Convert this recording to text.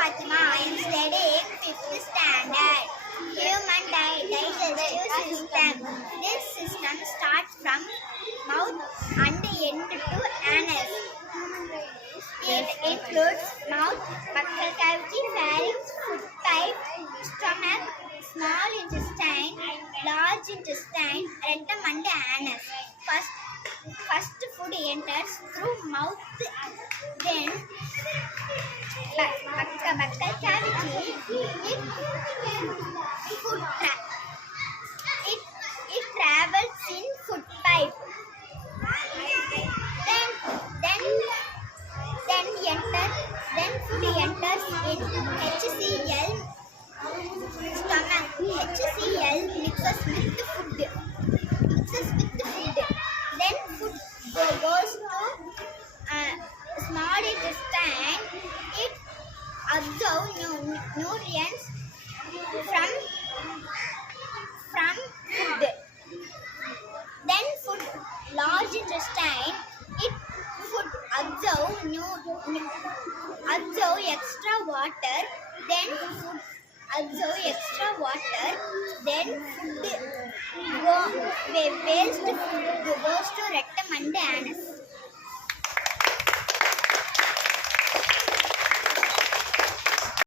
Fatima. I am studying 5th standard. Human digestive system. This system starts from mouth and end to anus. It includes mouth, buccal cavity, pharynx, food pipe, stomach, small intestine, large intestine, rectum and anus. First food enters through mouth, then buccal cavity. It travels in food pipe. Then food enters in HCl stomach. HCl mixes with the food. Then food goes to small intestine. It absorbs nutrients from food. Then food large intestine. It food absorb extra water. Then food absorb extra water. Then food waste food goes to rectum and anus.